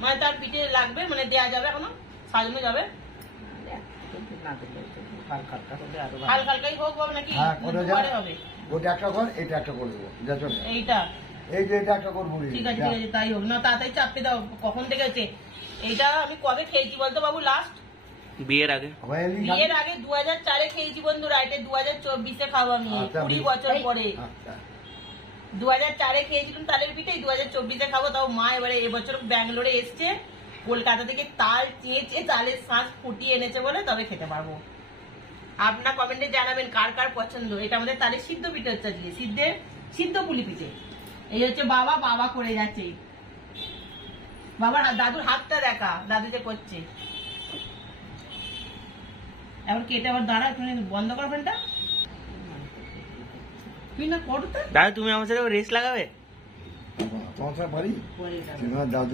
মানে তার পিঠে লাগবে, মানে দেয়া যাবে এখনো, সাজানো যাবে হালকা হালকাই হোক নাকি? হবে ওটা একটা কর, এটা একটা করে দেবো, এইটা এই যে এটা একটা করবো। ঠিক আছে ঠিক আছে, তাই হোক না, তাড়াতাড়ি চাপতে দাও। কখন থেকে হচ্ছে এইটা? আমি কবে খেয়েছি বলতো বাবু লাস্ট? বিয়ের আগে। বিয়ের আগে 2004-এ খেয়েছি বন্ধুরা, এটা 2024-এ খাবো আমি, 20 বছর পরে। 2004-এ খেয়েছিলাম তালের পিঠে, 2024-এ খাবো। তাও মা এবারে এবছর ব্যাঙ্গালোরে এসছে, কলকাতা থেকে তাল চেয়ে তালের শাঁস ফুটিয়ে এনেছে বলে তবে খেতে পারবো। আপনার কমেন্টে জানাবেন কার কার পছন্দ। এটা আমাদের তালের সিদ্ধ পিঠে হচ্ছে আজকে, সিদ্ধ পুলি পিঠে। এই হচ্ছে বাবা করে যাচ্ছে। বাবার দাদুর হাতটা দেখা, দাদু যে করছে। এবার কেটে আবার দাঁড়া, তুমি বন্ধ কর ফোনটা। তুই না করতে দাদা তুমি আমার সাথে রেস লাগাবে? তোমার সাথে পারি? দাদু